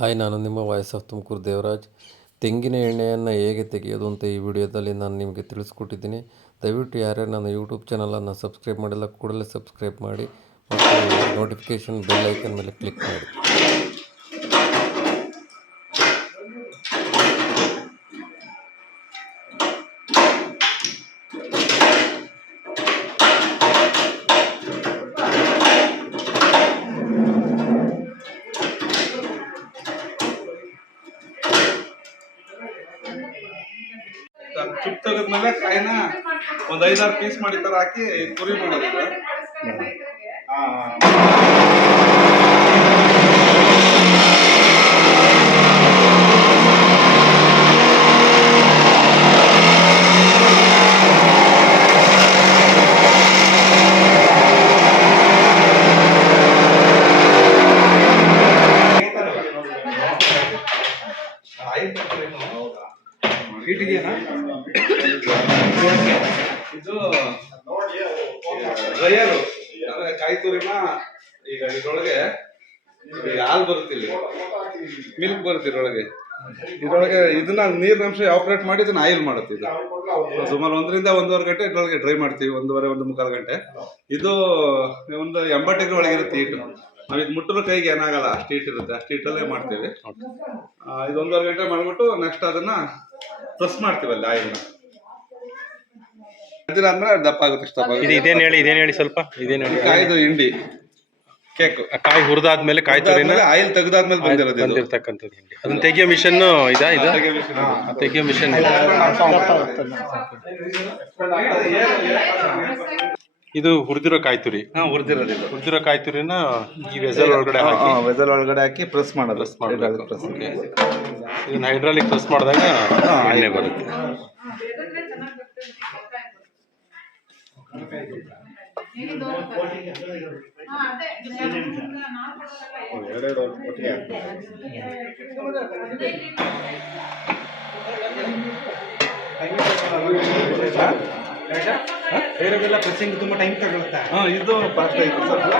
Hi, ನಾನು ನಿಮ್ಮ voice of Tumakuru Devaraj. ತೆಂಗಿನ ಎಣ್ಣೆಯನ್ನು ಹೇಗೆ ತೆಗೆಯೋದು ಅಂತ ಈ ವಿಡಿಯೋದಲ್ಲಿ ನಾನು ನಿಮಗೆ ತಿಳಿಸ್ಕೊಟ್ಟಿದ್ದೀನಿ. ದಯವಿಟ್ಟು ಯಾರ್ಯಾರು ನನ್ನ ಯೂಟ್ಯೂಬ್ ಚಾನಲನ್ನು ಸಬ್ಸ್ಕ್ರೈಬ್ ಮಾಡಿಲ್ಲ, ಕೂಡಲೇ ಸಬ್ಸ್ಕ್ರೈಬ್ ಮಾಡಿ ಮತ್ತು ನೋಟಿಫಿಕೇಷನ್ ಬೆಲ್ ಐಕನ್ ಮೇಲೆ ಕ್ಲಿಕ್ ಮಾಡಿ. ಚುಪ್ ತೆಗೆದ್ಮೇಲೆ ಕಾಯಿನ ಒಂದ್ ಐದಾರು ಪೀಸ್ ಮಾಡಿ ತರ ಹಾಕಿ ಪುರಿ ಮಾಡೋದು. ಹೀಟಿಗೆನಾ? ಇದು ಡ್ರೈಯರು ಅಂದ್ರೆ ಕಾಯಿ ತುರಿನ ಈಗ ಇದ್ರೊಳಗೆ ಹಾಲು ಬರುತ್ತೆ ಇಲ್ಲಿ. ಮಿಲ್ಕ್ ಬರುತ್ತೆ ಇದ್ರೊಳಗೆ. ಇದ್ರೊಳಗೆ ಇದನ್ನ ನೀರಿನಂಶ ಆಪರೇಟ್ ಮಾಡಿ ಇದನ್ನ ಆಯಿಲ್ ಮಾಡುತ್ತೆ ಇದು. ಸುಮಾರು ಒಂದರಿಂದ ಒಂದೂವರೆ ಗಂಟೆ ಇದ್ರೊಳಗೆ ಡ್ರೈ ಮಾಡ್ತೀವಿ, ಒಂದೂವರೆ, ಒಂದು ಮುಕ್ಕಾಲು ಗಂಟೆ. ಇದು ಒಂದು ಎಂಬತ್ತು ಡಿಗ್ರಿ ಒಳಗೆ ಇರುತ್ತೆ ಹೀಟು ನಾವು ಇದು ಮುಟ್ಟಿರೋ ಕೈಗೆ ಏನಾಗಲ್ಲ ಅಷ್ಟು ಹೀಟ್ ಇರುತ್ತೆ. ಅಷ್ಟು ಹೀಟಲ್ಲೇ ಮಾಡ್ತೀವಿ. ಆ, ಇದು ಒಂದೂವರೆ ಗಂಟೆ ಮಾಡ್ಬಿಟ್ಟು ನೆಕ್ಸ್ಟ್ ಅದನ್ನ ಪ್ರೆಸ್ ಮಾಡ್ತೀವಿ ಅಲ್ಲಿ ಆಯಿಲ್ನ ಅಂದ್ರೆ ದಪ್ಪ ಆಗುತ್ತೆ ಇಷ್ಟು ದಪ್ಪ ಇದು. ಇದೇನ್ ಹೇಳಿ ಇದೇನು ಹೇಳಿ ಸ್ವಲ್ಪ? ಇದೇನು ಹೇಳಿ? ಕಾಯ್ದು ಹಿಂಡಿ. ಕೇಕ್. ಕಾಯಿ ಹುರಿದಾದ್ಮೇಲೆ ಕಾಯಿ ತುರಿನ? ಆಯಿಲ್ ತೆಗೆದಾದ್ಮೇಲೆ ಬಂದಿರೋದು ಇದು. ಬಂದಿರ್ತಕ್ಕಂಥದ್ದು ಹಿಂಡಿ. ಅದನ್ನ ತೆಗಿಯೋ ಮಿಷನ್ ಇದಾ ಇದು? ತೆಗಿಯೋ ಮಿಷನ್. ಇದು ಹುರಿದಿರೋ ಕಾಯ್ತುರಿ. ಹಾ ಹುರಿದಿರೋ ಕಾಯ್ತುರಿನ ಈ ವೆಸಲ್ ಒಳಗಡೆ ಹಾಕಿ. ವೆಸಲ್ ಒಳಗಡೆ ಹಾಕಿ ಪ್ರೆಸ್ ಮಾಡೋದು. ಪ್ರೆಸ್. ಇದನ್ನ ಹೈಡ್ರಾಲಿಕ್ ಪ್ರೆಸ್ ಮಾಡಿದಾಗ ಎಣ್ಣೆ ಬರುತ್ತೆ. ಬೇರೆದೆಲ್ಲ ಪ್ರೆಸ್ಸಿಂಗ್ ತುಂಬ ಟೈಮ್ ತಗೊಳುತ್ತಾ ಹಾಂ ಇದು ಫಾಸ್ಟ್ ಐತೆ ಸ್ವಲ್ಪ.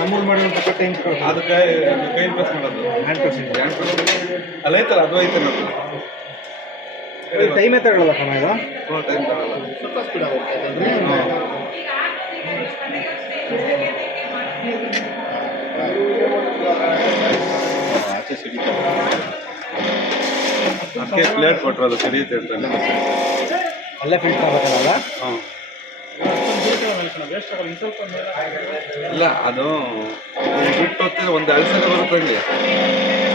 ನಮ್ಮೂರು ಮಾಡುವಂತ ಟೈಮ್ ತಗೊಳುತ್ತಾ ಅದು ಕೈ ಪ್ರೆಸ್ ಮಾಡೋದು. ಹ್ಯಾಂಡ್ ಪ್ರೆಸ್ಸಿಂಗ್ ಹ್ಯಾಂಡ್ ಪ್ರೆಸ್ ಅಲ್ಲ ಐತಲ್ಲ ಅದು ಐತೆ ನೋಡಿ ಟೈಮೇ ತಗೊಳ್ಳಲ್ಲ ಕಣ ಇದು? ಟೈಮ್ ತಗೊಳ್ಳಲ್ಲ. ಅದಕ್ಕೆ ಪ್ಲೇಟ್ ಕೊಟ್ಟರು ಅದು ಸರಿಯುತ್ತೆ ಅಂತ. ಅಲ್ಲೇ ಫಿಲ್ಟರ್ ಆಗಬೇಕಲ್ಲ ಹಾಂ. ಇಲ್ಲ ಅದು ಬಿಟ್ಟು ಹೋಗ್ತಿದ್ರೆ ಒಂದು ಅಳಸನೆ ಬರುತ್ತೆ ಹಂಗೆ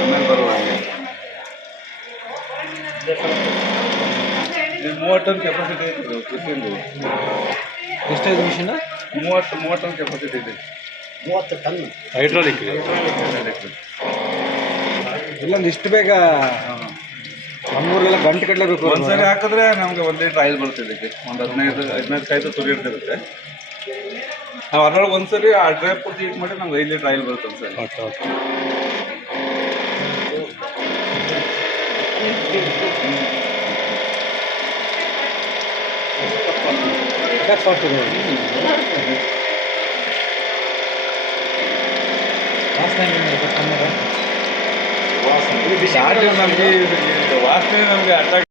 ಆಮೇಲೆ ಬರಲ್ಲ ಹಂಗೆ. ಮೂವತ್ತು ಟನ್ ಕೆಪಾಸಿಟಿ ಐತೆ ಕೃಷಿಂದು ಎಷ್ಟೈದು ಮಿಷಿನ್ ಮೂವತ್ತು ಮೂವತ್ತು ಟನ್ ಕೆಪಾಸಿಟಿ ಇದೆ. ಮೂವತ್ತು ಟನ್. ಹೈಡ್ರಾಲಿಕ್ ಇಲ್ಲೊಂದು ಇಷ್ಟು ಬೇಗ ನಮ್ಮೂರೆಲ್ಲ ಗಂಟೆ ಕಟ್ಲೆ ಬೇಕು ಒಂದ್ಸರಿ ಹಾಕಿದ್ರೆ ನಮಗೆ ಒಂದು ಲೀಟ್ರ್ ಆಯಿಲ್ ಬರುತ್ತೆ ಇದಕ್ಕೆ. ಒಂದು ಹದಿನೈದು ಹದಿನೈದು ಕಾಯ್ದು ತುರಿ ಇರ್ತಿರುತ್ತೆ ನಾವು ಅದ್ರೊಳಗೆ ಒಂದ್ಸರಿ ಆ ಡ್ರೈ ಪೂರ್ತಿ ಹೀಟ್ ಮಾಡಿ ನಮ್ಗೆ ಐದು ಲೀಟ್ರ್ ಆಯಿಲ್ ಬರುತ್ತೆ ಒಂದ್ಸರಿ. ಓಕೆ ಓಕೆ ಫಾಸ್ಟ್ ವಾಸನೆ ನಮಗೆ ವಾಸನೆ ನಮಗೆ ಅಟ್ರಾಕ್ಟ್